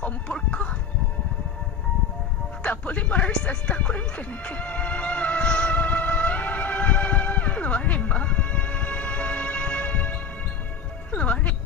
সম্পৰ্ক টাপলি মাৰাৰ চেষ্টা কৰিম কেনেকে? নোৱাৰিম মা, নোৱাৰিম।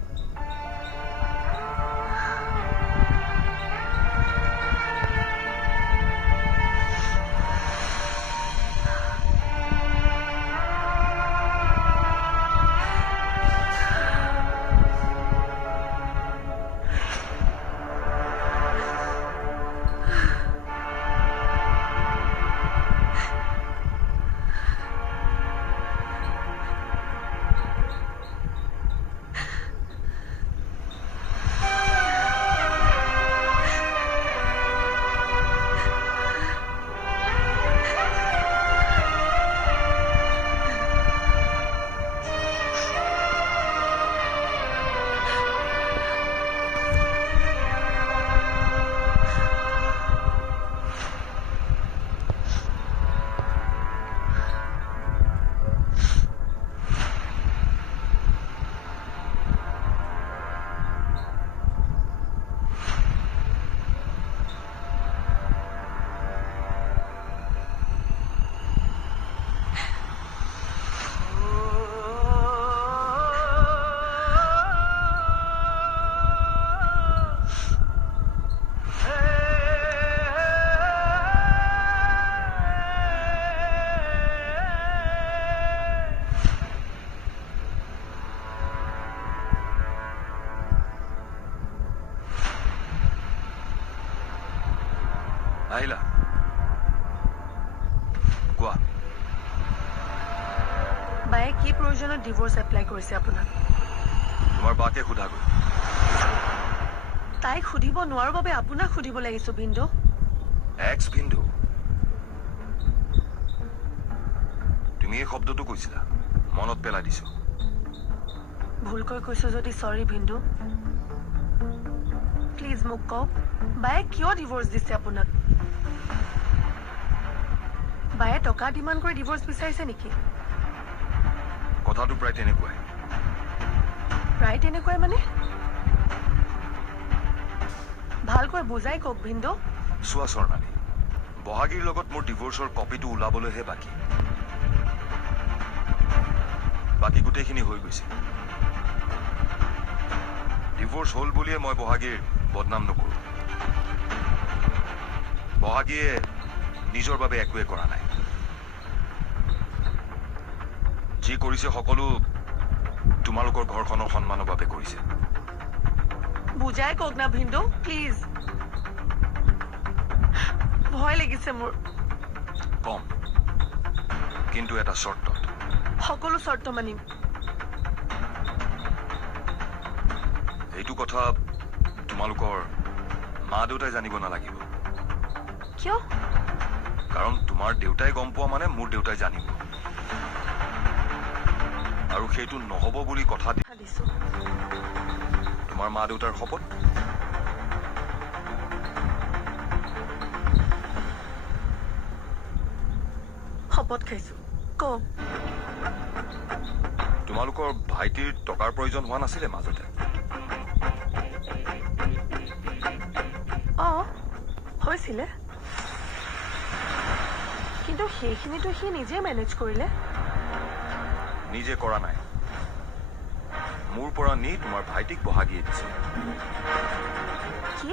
আহিলা কোৱা বায়ে কি প্ৰয়োজনত ডিভোৰ্স এপ্লাই কৰিছে আপোনাক? তোমাৰ বাকে সোধাগৈ তাইক সুধিব নোৱাৰো বাবে আপোনাক সুধিব লাগিছো ভিন্দু। এক্স ভিন্দু তুমি এই শব্দটো কৈছিলা, মনত পেলাই দিছো। ভুলকৈ কৈছো যদি সৰি ভিন্দু, প্লিজ মোক কওক বায়ে কিয় ডিভোৰ্স দিছে আপোনাক? বায়ে টকা ডিমাণ্ড কৰি ডিভোৰ্স বিচাৰিছে নেকি? কথাটো প্ৰায় তেনেকুৱাই। প্ৰায় তেনেকুৱাই মানে? ভালকৈ বুজাই কওক ভিন্দু। চোৱা স্বৰ্ণালী, বহাগীৰ লগত মোৰ ডিভোৰ্সৰ কপিটো ওলাবলৈহে বাকী গোটেইখিনি হৈ গৈছে। ডিভোৰ্স হ'ল বুলিয়ে মই বহাগীৰ বদনাম নকৰো। বহাগীয়ে নিজৰ বাবে একোৱে কৰা নাই। যি কৰিছে সকলো তোমালোকৰ ঘৰখনৰ সন্মানৰ বাবে কৰিছে। বুজাই কওক না ভিন্দু প্লিজ, ভয় লাগিছে মোৰ। কম, কিন্তু এটা চৰ্তত। সকলো চৰ্ত মানিম। এইটো কথা তোমালোকৰ মা দেউতাই জানিব নালাগিব। কিয়? কাৰণ তোমাৰ দেউতাই গম পোৱা মানে মোৰ দেউতাই জানিব, আৰু সেইটো নহব বুলি কথা দিছো। তোমাৰ মা দেউতাৰ শপত? শপত খাইছো। কওক। তোমালোকৰ ভাইটিৰ টকাৰ প্ৰয়োজন হোৱা নাছিলে মাজতে? হৈছিলে, কিন্তু সেইখিনিতো সি নিজে মেনেজ কৰিলে। নিজে কৰা নাই, মোৰ পৰা নি তোমাৰ ভাইটিক বহাগিয়ে দিছে। কি?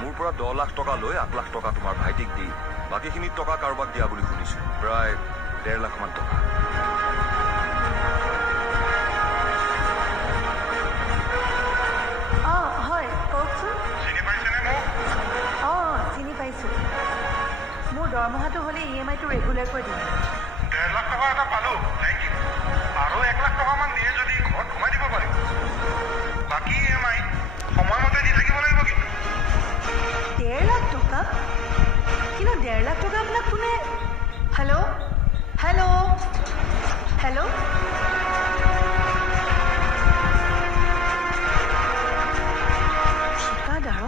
মোৰ পৰা 10 লাখ টকা লৈ 8 লাখ টকা তোমাৰ ভাইটিক দি বাকীখিনি টকা কাৰোবাক দিয়া বুলি শুনিছো। প্ৰায় 1.5 লাখ মান টকা। হয় কওকচোন। চিনি পাইছো। মোৰ দৰমহাটো হলে EMI-টো ৰেগুলাৰ কৰি দিম। 1.5 লাখ টকা এটা পালো, থেংক ইউ। আৰু 1 লাখ টকা মান দিয়ে যদি ঘৰত ঘুমাই দিব পাৰিম। বাকী EMI সময়মতে দি থাকিব লাগিব কিন্তু। 1.5 লাখ টকা? কিন্তু 1.5 লাখ টকা আপোনাক কোনে? Hello' hello' hello'. ঠিকাদাৰ?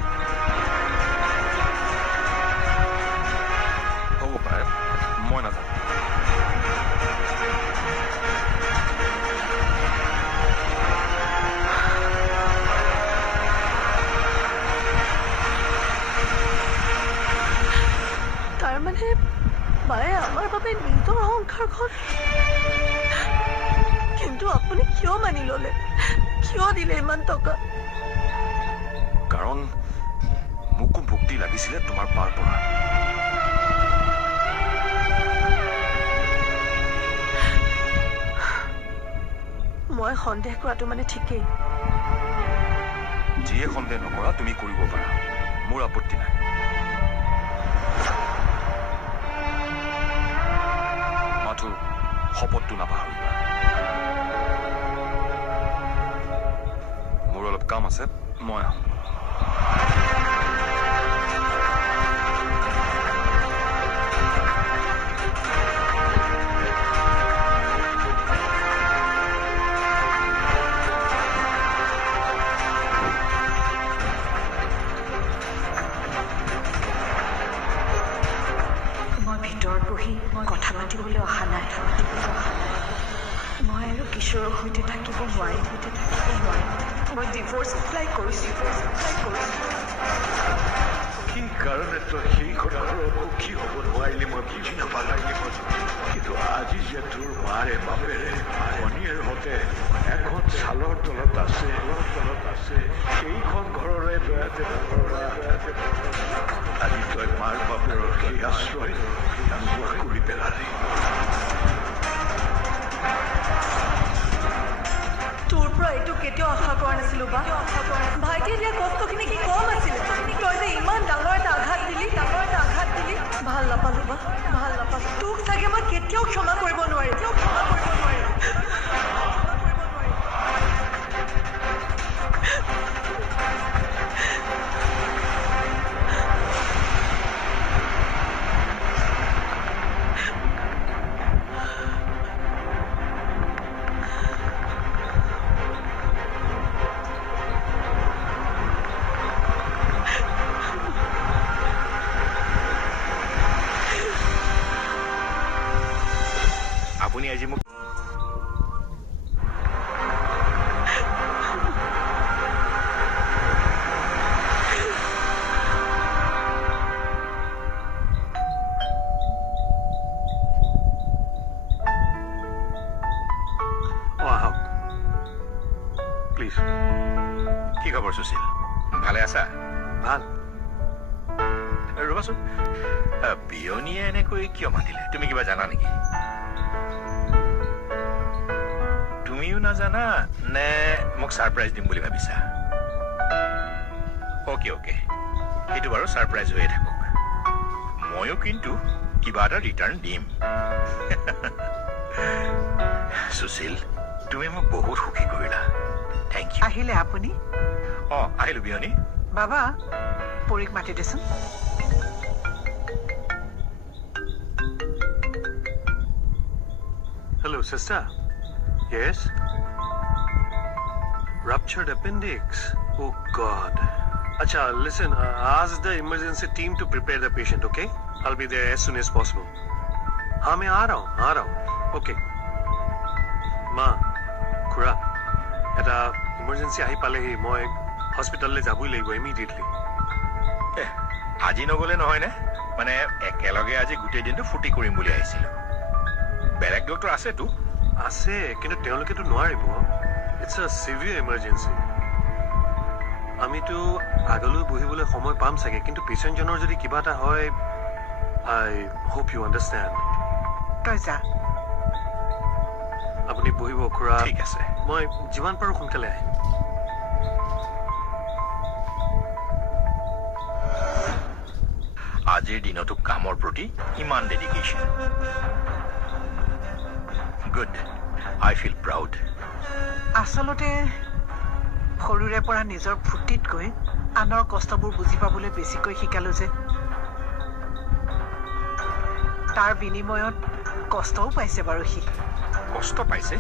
হ'ব পাৰে, মই নাজানো। মায়ে আমাৰ বাবে নিজৰ সংসাৰখন, কিন্তু আপুনি কিয় মানি ললে? কিয় দিলে ইমান টকা? কাৰণ মোকো মুক্তি লাগিছিলে তোমাৰ পাৰ পৰা। মই সন্দেহ কৰাটো মানে ঠিকেই। যিয়ে সন্দেহ নকৰা তুমি কৰিব পাৰা, মোৰ আপত্তি নাই। মাথো শপতটো নাপাহৰিবা। মোৰ অলপ কাম আছে, মই আহোঁ। কথা পাতিবলৈ অহা নাই। মই আৰু কিশোৰৰ সৈতে থাকিব নোৱাৰিম। মই ডিভোৰ্চ এপ্লাই কৰিছোঁ। কি কাৰণে তই সেই ঘৰৰ সুখী হ'ব নোৱাৰিলি মই বুজি নাপালোঁ। কিন্তু আজি যে তোৰ মাৰে বাপেৰে ভনীৰ হতে এখন ছালৰ তলত আছে, সেইখন ঘৰৰে বেয়াতে আজি তই মাৰ বাপেৰৰ সেই আশ্ৰয় নোহোৱা কৰি পেলালি। তোৰ পৰা এইটো কেতিয়াও আশা কৰা নাছিলো বা। ভাইটিয়ে দিয়া কষ্টখিনি কি কম আছিলে? তই যে ইমান ডাঙৰ এটা আঘাত দিলি। ভাল নাপালো বা, ভাল নাপালো। তোক চাগে মই কেতিয়াও ক্ষমা কৰিব নোৱাৰিম। আপুনি আজি মোক প্লিজ। কি খবৰ সুশীল? ভালে আছা? ভাল। ৰবাচোন, বিয়নীয়ে এনেকৈ কিয় মাতিলে? তুমি কিবা জানা নেকি? তুমিও নাজানা নে মোক ছাৰপ্ৰাইজ দিম বুলি ভাবিছা? অ'কে, সেইটো বাৰু ছাৰপ্ৰাইজ হৈয়ে থাকক। ময়ো কিন্তু কিবা এটা ৰিটাৰ্ণ দিম। সুশীল, তুমি মোক বহুত সুখী কৰিলা। Thank you. আহিলে আপুনি? আহিলো বিয়নী। বাবা, পৰীক মাতি দেচোন। Hello, sister. Yes? Ruptured appendix. Oh, God. Acha, listen, ask the emergency team to prepare the patient, okay? I'll be there as soon as possible. हाँ मैं आ रहा हूँ. Okay. Ma, Kura, এটা emergency আহি পালেহি মই হস্পিটাললৈ যাবই লাগিব ইমিডিয়েটলি। আজি নগলে নহয় নে? মানে একেলগে আজি গোটেই দিনটো ফুটি কৰিম বুলি আহিছিলো। বেলেগ ডক্টৰ আছেতো? আছে, কিন্তু তেওঁলোকেতো নোৱাৰিব। ইটছ আ চিভিয়াৰ ইমাৰ্জেঞ্চি। আমিতো আগলৈ বহিবলৈ সময় পাম চাগে, কিন্তু পেচেণ্টজনৰ যদি কিবা এটা হয়, আই হোপ ইউ আণ্ডাৰষ্টেণ্ড। তই যা। আপুনি বহিব খুৰা। ঠিক আছে, মই যিমান পাৰোঁ সোনকালে আহিম। আজিৰ দিনতো কামৰ প্ৰতি ইমান ডেডিকেশ্যন। গুড, আই ফিল প্ৰাউড। আচলতে সৰুৰে পৰা নিজৰ ফুৰ্তিতকৈ আনৰ কষ্টবোৰ বুজি পাবলৈ বেছিকৈ শিকালো যে, তাৰ বিনিময়ত কষ্টও পাইছে বাৰু সি। কষ্ট পাইছে?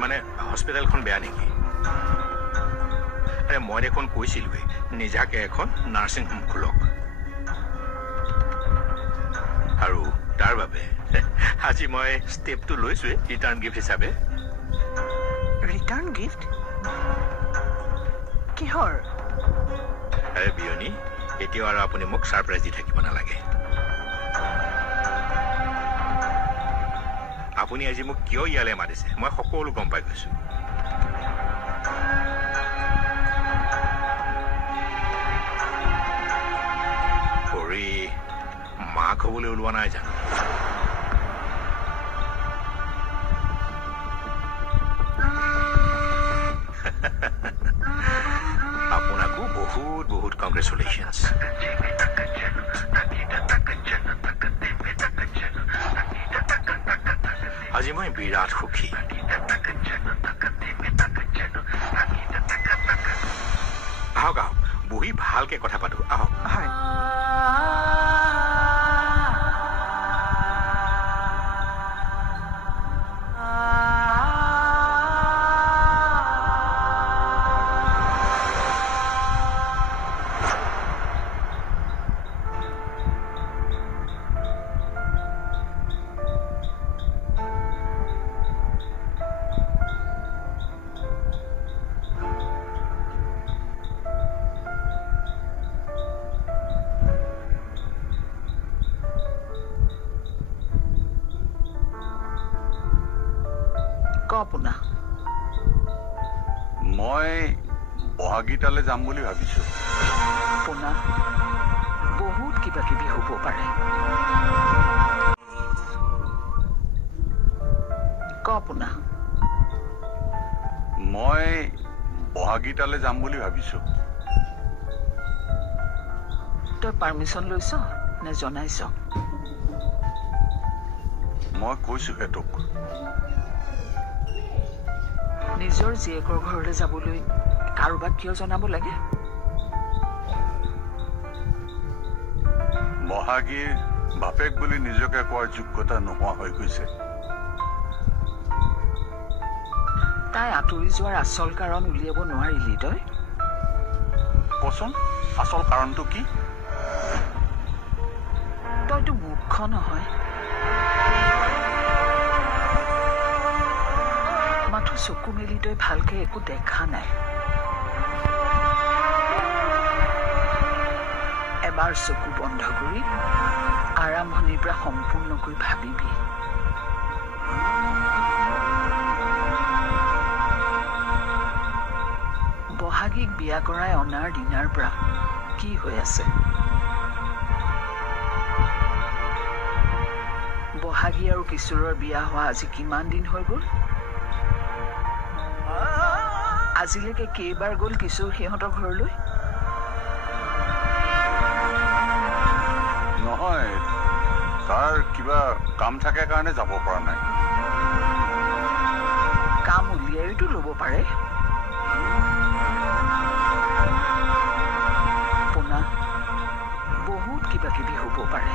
মানে হস্পিটেলখন বেয়া নেকি? মই দেখোন কৈছিলোৱে নিজাকে এখন নাৰ্ছিং হোম খোলক। আৰু তাৰ বাবে আজি মই ষ্টেপটো লৈছোৱে ৰিটাৰ্ণ গিফ্ট হিচাপে। Return gift? কিহৰ? বিয়নী, এতিয়াও আৰু আপুনি মোক ছাৰপ্ৰাইজ দি থাকিব নালাগে। আপুনি আজি মোক কিয় ইয়ালৈ মাতিছে মই সকলো গম পাই গৈছো পৰি মাক হ'বলৈ ওলোৱা নাই জানো আপোনাকো বহুত বহুত কংগ্ৰেচুলেশ্যনছ আজি মই বিৰাট সুখী আহক আহক বহি ভালকে কথা পাতো আহক হয় পোনা মই বহাগীতালৈ যাম বুলি ভাবিছো পোনা বহুত কিবা কিবি হ'ব পাৰে পোনা মই বহাগীতালৈ যাম বুলি ভাবিছো তই পাৰ্মিশ্যন লৈছ নে জনাইছ মই কৈছোহে তোক নিজৰ জীয়েকৰ ঘৰলৈ যাবলৈ কাৰোবাক কিয় জনাব লাগে বহাগীৰ বাপেক বুলি নিজকে কোৱাৰ যোগ্যতা নোহোৱা হৈ গৈছে তাই আঁতৰি যোৱাৰ আচল কাৰণ উলিয়াব নোৱাৰিলি তই কচোন আচল কাৰণটো কি তইতো মূৰ্খ নহয় মাথো চকু মেলি তই ভালকে একো দেখা নাই এবাৰ চকু বন্ধ কৰি আৰম্ভণিৰ পৰা সম্পূৰ্ণকৈ ভাবিবি বহাগীক বিয়া কৰাই অনাৰ দিনাৰ পৰা কি হৈ আছে বহাগী আৰু কিশোৰৰ বিয়া হোৱা আজি কিমান দিন হৈ গ'ল আজিলৈকে কেইবাৰ গ'ল কিশোৰ সিহঁতৰ ঘৰলৈ নহয় তাৰ কিবা কাম থাকে কাৰণে যাব পৰা নাই কাম উলিয়াইতো ল'ব পাৰে পোনা বহুত কিবা কিবি হ'ব পাৰে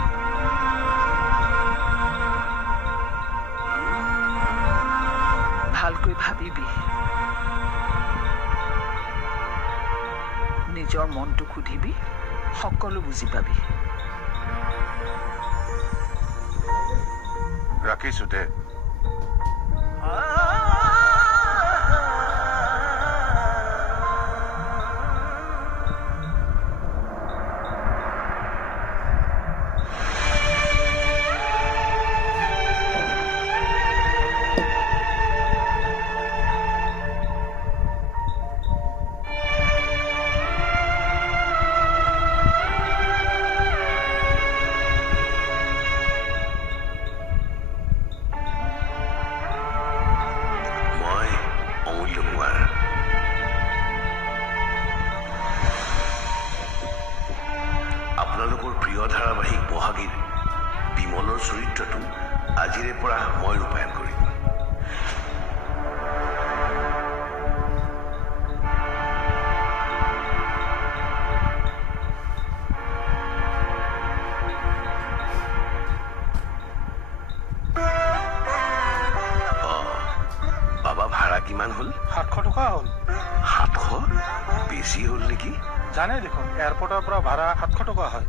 ভালকৈ ভাবিবি নিজৰ মনটো সুধিবি সকলো বুজি পাবি ৰাখিছো দে আপোনালোকৰ প্ৰিয় ধাৰাবাহিক বহাগীৰ বিমলৰ চৰিত্ৰটো আজিৰে পৰা মই ৰূপায়ণ কৰিম বাবা ভাড়া কিমান হ'ল 700 টকা হ'ল 700 বেছি হ'ল নেকি জানে দেখোন এয়াৰপৰ্টৰ পৰা ভাড়া 700 টকা হয়